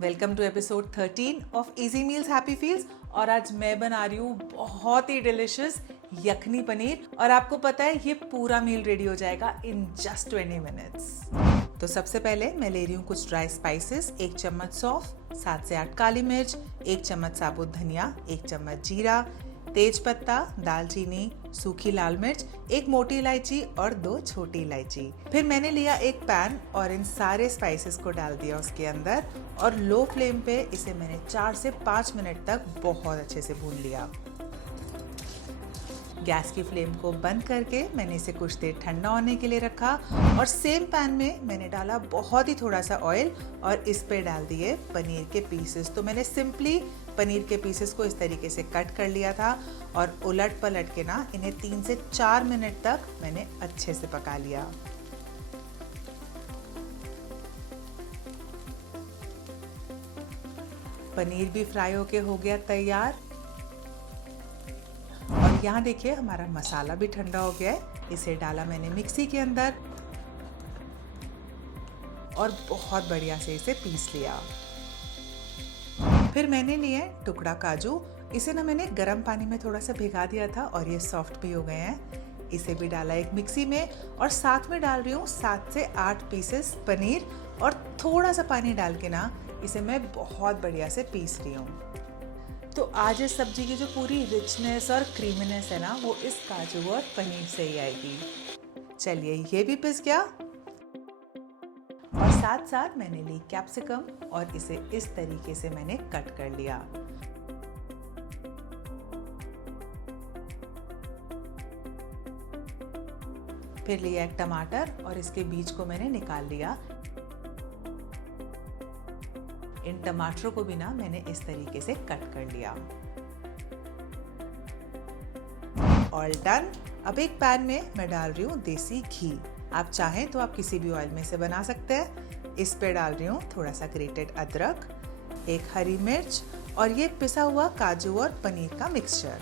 Welcome to episode 13 of easy meals happy feels. और आज मैं बना रही हूँ बहुत ही डिलिशियस यखनी पनीर। और आपको पता है ये पूरा मील रेडी हो जाएगा इन जस्ट 20 मिनट्स। तो सबसे पहले मैं ले रही हूँ कुछ ड्राई स्पाइसेस, 1 चम्मच सौंफ, 7 से 8 काली मिर्च, 1 चम्मच साबुत धनिया, 1 चम्मच जीरा, तेज पत्ता, दालचीनी, सूखी लाल मिर्च, 1 मोटी इलायची और 2 छोटी इलायची। फिर मैंने लिया एक पैन और इन सारे स्पाइसेस को डाल दिया उसके अंदर और लो फ्लेम पे इसे मैंने 4 से 5 मिनट तक बहुत अच्छे से भून लिया। गैस की फ्लेम को बंद करके मैंने इसे कुछ देर ठंडा होने के लिए रखा और सेम पैन में मैंने डाला बहुत ही थोड़ा सा ऑयल और इस पे डाल दिए पनीर के पीसेस। तो मैंने सिंपली पनीर के पीसेस को इस तरीके से कट कर लिया था और उलट पलट के ना इन्हें 3 से 4 मिनट तक मैंने अच्छे से पका लिया। पनीर भी फ्राई होके हो गया तैयार। और यहाँ देखिए हमारा मसाला भी ठंडा हो गया है। इसे डाला मैंने मिक्सी के अंदर और बहुत बढ़िया से इसे पीस लिया। फिर मैंने लिए टुकड़ा काजू। इसे ना मैंने गर्म पानी में थोड़ा सा भिगा दिया था और ये सॉफ्ट भी हो गए हैं। इसे भी डाला एक मिक्सी में और साथ में डाल रही हूँ 7 से 8 पीसेस पनीर और थोड़ा सा पानी डाल के ना इसे मैं बहुत बढ़िया से पीस रही हूँ। तो आज इस सब्जी की जो पूरी रिचनेस और क्रीमीनेस है ना वो इस काजू और पनीर से ही आएगी। चलिए ये भी पिस गया। और साथ साथ मैंने ली कैप्सिकम और इसे इस तरीके से मैंने कट कर लिया। फिर लिया एक टमाटर और इसके बीज को मैंने निकाल लिया। इन टमाटरों को भी ना मैंने इस तरीके से कट कर लिया। Oil done. अब एक पैन में मैं डाल रही हूँ देसी घी। आप चाहें तो आप किसी भी ऑयल में से बना सकते हैं। इस पे डाल रही हूँ थोड़ा सा ग्रेटेड अदरक, 1 हरी मिर्च और ये पिसा हुआ काजू और पनीर का मिक्सचर।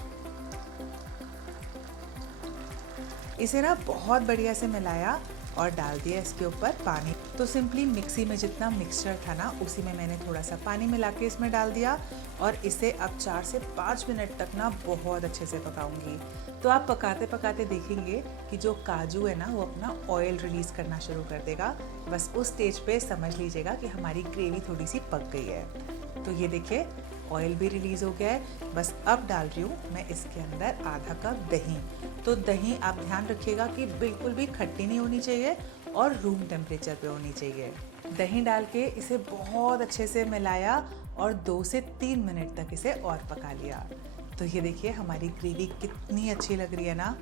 इसे ना बहुत बढ़िया से मिलाया और डाल दिया इसके ऊपर पानी। तो सिंपली मिक्सी में जितना मिक्सचर था ना उसी में मैंने थोड़ा सा पानी मिला के इसमें डाल दिया और इसे अब 4 से 5 मिनट तक ना बहुत अच्छे से पकाऊंगी। तो आप पकाते पकाते देखेंगे कि जो काजू है ना वो अपना ऑयल रिलीज करना शुरू कर देगा। बस उस स्टेज पे समझ लीजिएगा कि हमारी ग्रेवी थोड़ी सी पक गई है। तो ये देखिए ऑयल भी रिलीज हो गया है। बस अब डाल रही हूँ मैं इसके अंदर आधा कप दही। तो दही आप ध्यान रखिएगा कि बिल्कुल भी खट्टी नहीं होनी चाहिए और रूम टेम्परेचर पे होनी चाहिए। दही डाल के इसे बहुत अच्छे से मिलाया और 2 से 3 मिनट तक इसे और पका लिया। तो ये देखिए हमारी ग्रेवी कितनी अच्छी लग रही है ना।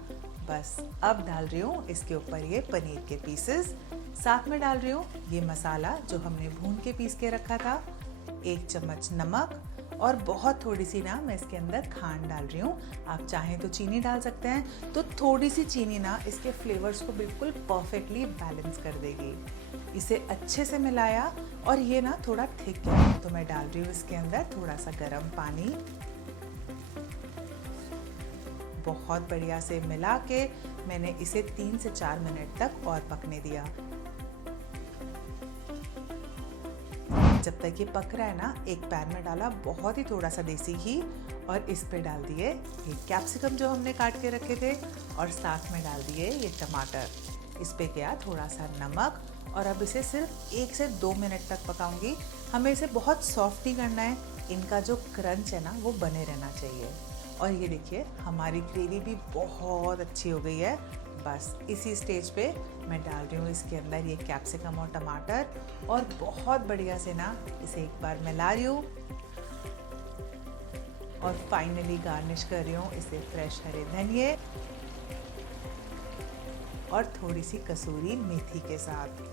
बस अब डाल रही हूँ इसके ऊपर ये पनीर के पीसेस। साथ में डाल रही हूँ ये मसाला जो हमने भून के पीस के रखा था, 1 चम्मच नमक और बहुत थोड़ी सी ना मैं इसके अंदर खांड डाल रही हूँ। आप चाहें तो चीनी डाल सकते हैं। तो थोड़ी सी चीनी ना इसके फ्लेवर्स को बिल्कुल परफेक्टली बैलेंस कर देगी। इसे अच्छे से मिलाया और ये ना थोड़ा थिक है तो मैं डाल रही हूँ इसके अंदर थोड़ा सा गर्म पानी। बहुत बढ़िया से मिला के मैंने इसे 3 से 4 मिनट तक और पकने दिया। जब तक ये पक रहा है ना एक पैन में डाला बहुत ही थोड़ा सा देसी घी और इस पे डाल दिए ये कैप्सिकम जो हमने काट के रखे थे और साथ में डाल दिए ये टमाटर। इस पे किया थोड़ा सा नमक और अब इसे सिर्फ 1 से 2 मिनट तक पकाऊंगी। हमें इसे बहुत सॉफ्ट नहीं करना है। इनका जो क्रंच है ना वो बने रहना चाहिए। और ये देखिए हमारी ग्रेवी भी बहुत अच्छी हो गई है। बस इसी स्टेज पे मैं डाल रही हूँ इसके अंदर ये कैप्सिकम और टमाटर और बहुत बढ़िया से ना इसे एक बार मिला रही हूँ और फाइनली गार्निश कर रही हूँ इसे फ्रेश हरे धनिए और थोड़ी सी कसूरी मेथी के साथ।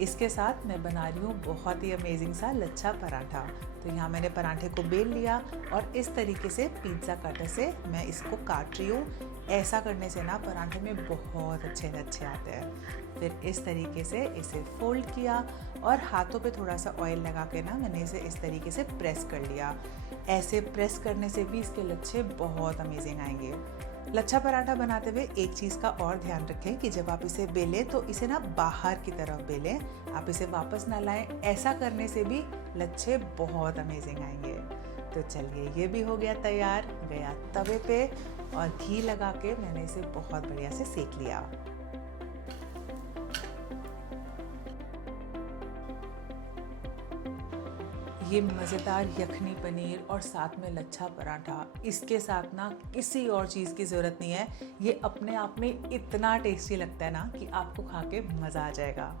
इसके साथ मैं बना रही हूँ बहुत ही अमेजिंग सा लच्छा पराठा। तो यहाँ मैंने पराठे को बेल लिया और इस तरीके से पिज़्ज़ा कटर से मैं इसको काट रही हूँ। ऐसा करने से ना पराठे में बहुत अच्छे लच्छे आते हैं। फिर इस तरीके से इसे फोल्ड किया और हाथों पे थोड़ा सा ऑयल लगा के ना मैंने इसे इस तरीके से प्रेस कर लिया। ऐसे प्रेस करने से भी इसके लच्छे बहुत अमेजिंग आएंगे। लच्छा पराठा बनाते हुए एक चीज़ का और ध्यान रखें कि जब आप इसे बेलें तो इसे ना बाहर की तरफ बेलें, आप इसे वापस ना लाएं। ऐसा करने से भी लच्छे बहुत अमेजिंग आएंगे। तो चलिए ये भी हो गया तैयार। गया तवे पे और घी लगा के मैंने इसे बहुत बढ़िया से सेक लिया। ये मज़ेदार यखनी पनीर और साथ में लच्छा पराठा, इसके साथ ना किसी और चीज़ की ज़रूरत नहीं है। ये अपने आप में इतना टेस्टी लगता है ना कि आपको खा के मज़ा आ जाएगा।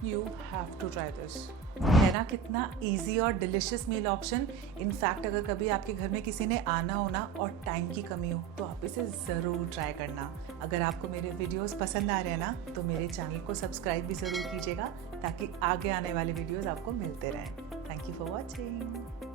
You have to try this। है ना कितना इजी और डिलिशियस मील ऑप्शन। इनफैक्ट अगर कभी आपके घर में किसी ने आना हो ना और टाइम की कमी हो तो आप इसे ज़रूर ट्राई करना। अगर आपको मेरे वीडियोस पसंद आ रहे हैं ना तो मेरे चैनल को सब्सक्राइब भी ज़रूर कीजिएगा ताकि आगे आने वाले वीडियोस आपको मिलते रहें। Thank you for watching.